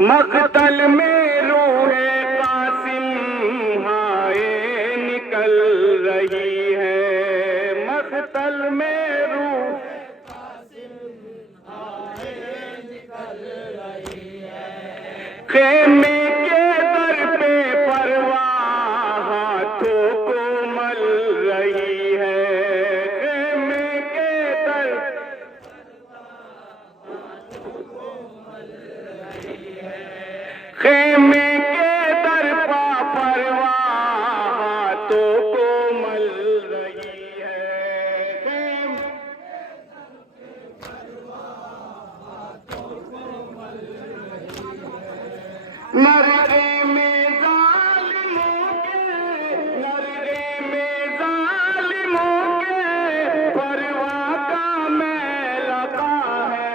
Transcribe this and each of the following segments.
मकतल में रूहे कासिम हाय निकल रही है। मकतल में रूह खेमे के दर पे परवाह हाथों को मल रही है। खेमे के दर खेमे के दर पा परवाह हाथों को मल रही है। नरगे में जालिमों के नरगे में जालिमों के परवाह का मैला है।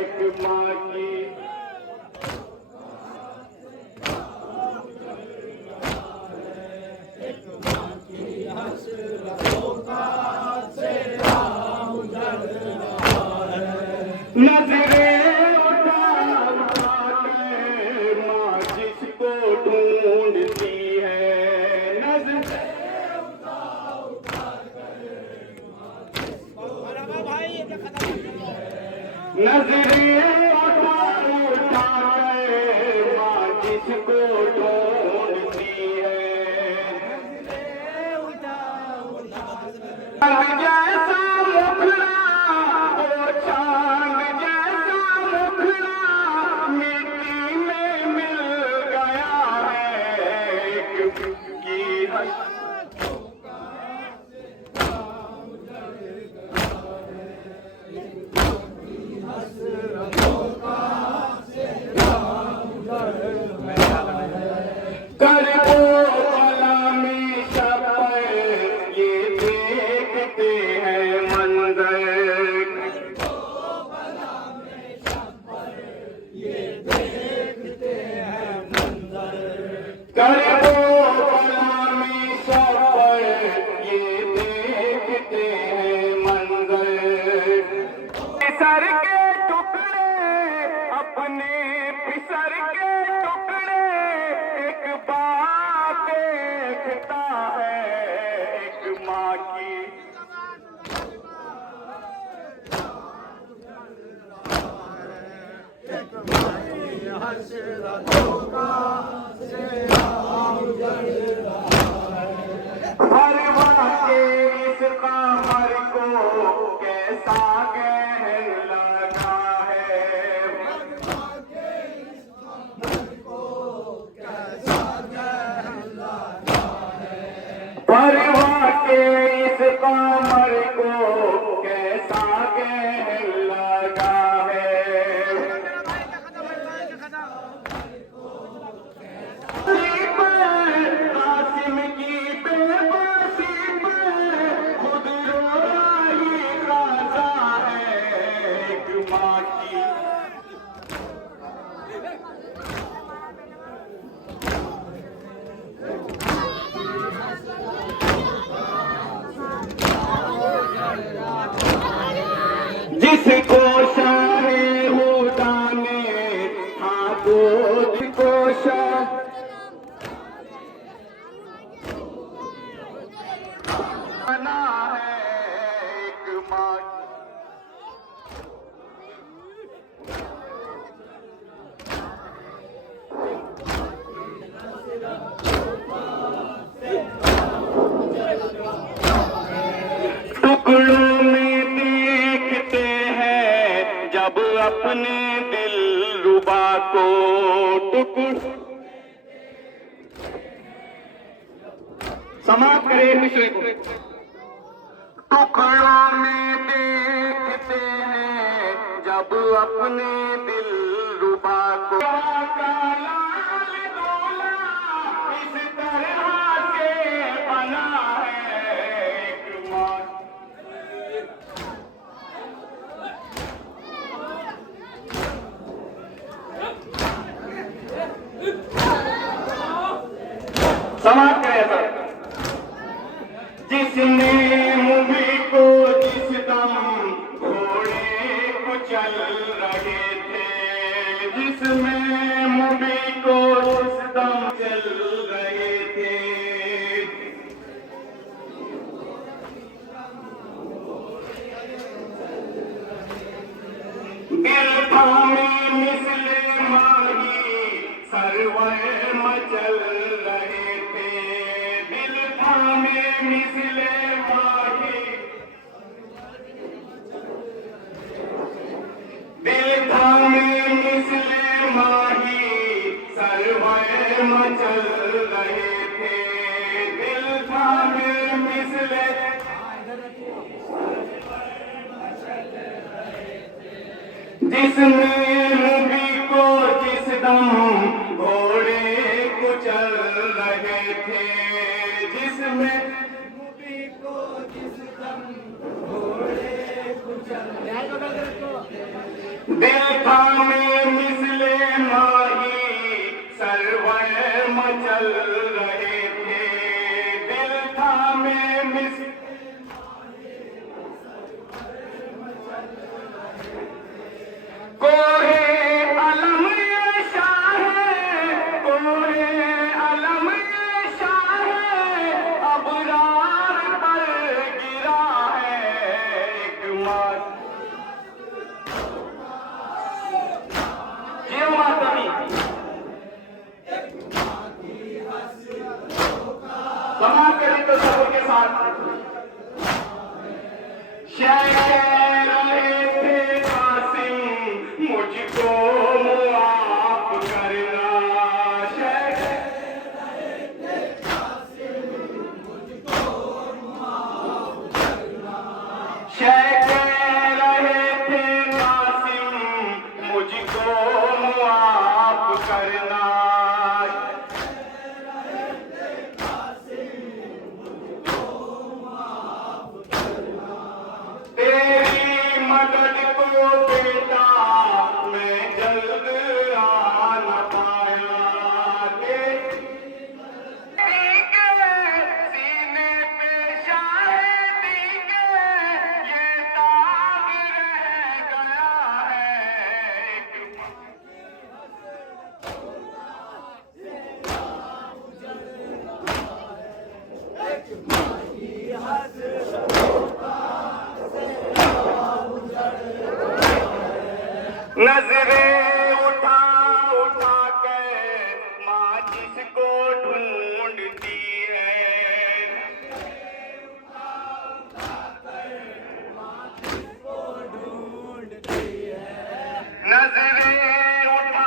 एक माँ की नजरें उठा के माँ जिसको ढूंढती है। नजरें उठा के माँ जिसको ढूंढती है। जैसा मुखड़ा ओ चांद जैसा मुखड़ा मिट्टी में मिल गया है। एक की कर दो भला में शपर ये देखते हैं मंजर। कर दो भला में शपर ये देखते हैं मंजर। पिसर के टुकड़े अपने पिसर के टुकड़े एक बात देखता है। एक माँ की परवाह के इस कमर को कैसा गहन लगा है। परवाह के इस कमर को कैसा गहन लगा है। कासिम की बेबसी पर खुद रोई राजा है। एक माँ की जिसको शाहे खुदा ने था गोद को शाह बना है। एक माँ टुकड़ों में देखते हैं जब अपने दिल रुबा को। समाप्त करें विषय को। टुकड़ों में देखते हैं जब अपने दिल रुबा को। इस तरह से बना है। एक माँ समाप्त करें सर। जिसने मूवी को जिस दम घोड़े कुचल रहे थे जिसमें मिसले माही दिल थामे मिसले माही सरवर मचल रहे थे दिल थामे मिसले जिसमें नबी को जिस दम घोड़े कुचल रहे थे जिसमें नबी को जिस दम घोड़े कुचल दिल थामे मिसले माही सरवर मचल रहे थे दिल थामे मिसले कोहे अलम ये शाह कोहे अलम ये शाह अबरार पर गिरा है एक मात ये मातमी समाप्त करें तो सबके साथ मुझको मुआफ करना शेख रहे थे कासिम मुझको मुआफ करना तेरी मदद को बेटा मैं जल्द आ न पाया सीने पे शायदी के ये दाग रह गया है नजरें उठा उठा कर माँ जिसको ढूंढती है नजरें उठा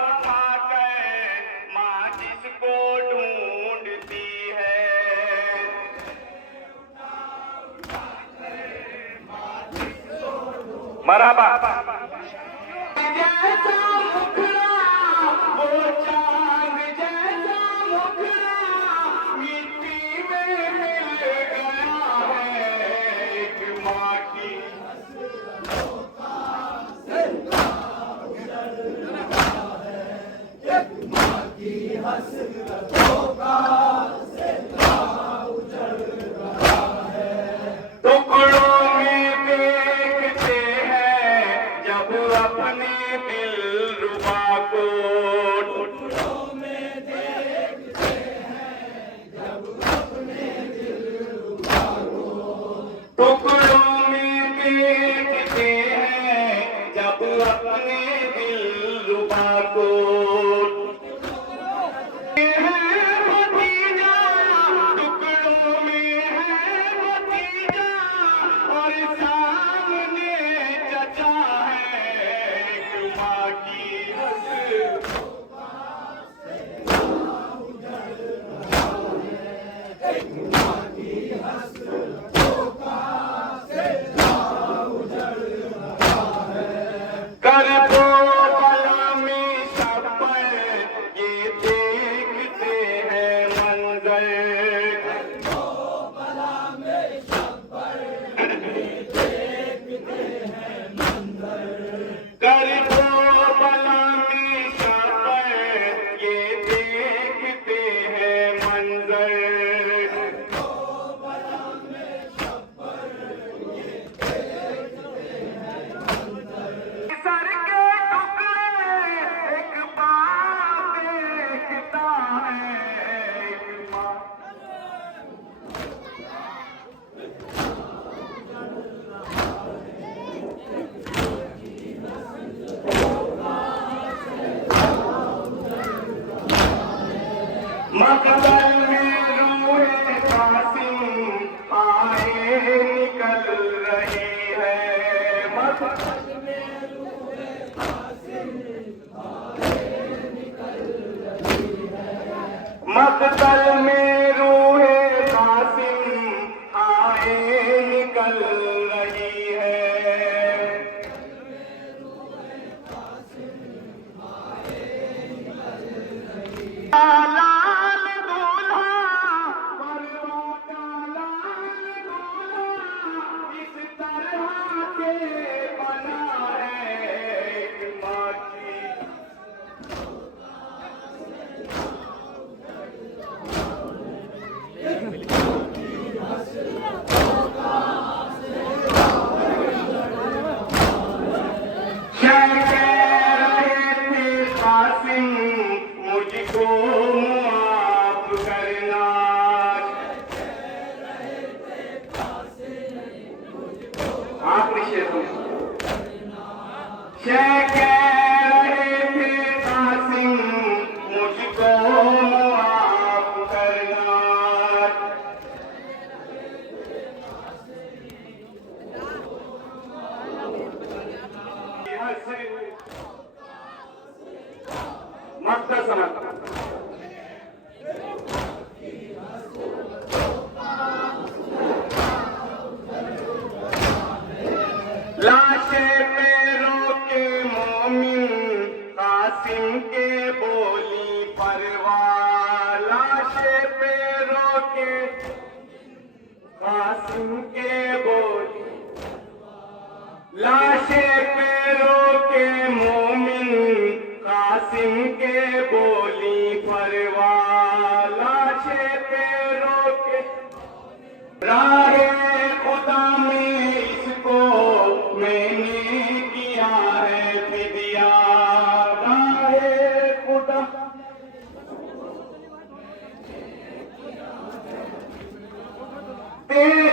उठा कर माँ जिसको ढूंढती है मरहबा जैसा मुखड़ा वो चांद जैसा मुखड़ा मिट्टी में मिल गया है एक माँ की टुकड़ों में देखते हैं जब अपने दिलरुबा को टुकड़ों में देखते हैं जब अपने दिलरुबा को टुकड़ों में देखते हैं जब अपने दिलरुबा को भतीजा टुकड़ों में है भतीजा और सामने चचा है एक माँ की कर दो बला में शब्बर ये देखते हैं मंजर कर दो बला में शब्बर ये देखते हैं मंजर सर के टुकड़े एक बार देखता है एक माँ मकबल में रूहे कासिम मकतल में रूहे कासिम आए निकल रही है। लाल दूल्हा परवा का लाल दूल्हा इस तरह से बना है एक माँ की। कासिम मुझको माफ करना। आखिरी शेर कह रहे थे कासिम मुझको माफ करना। लाशे पैरों के मोमिन कासिम के बोली परवाह। लाशे पैरों के कासिम के बोली। लाशे पैरों के मोमिन कासिम के बोली परवाह। लाशे पैरों के राहे खुदा में इसको मैंने किया है फिदिया। राहे खुदा तेरे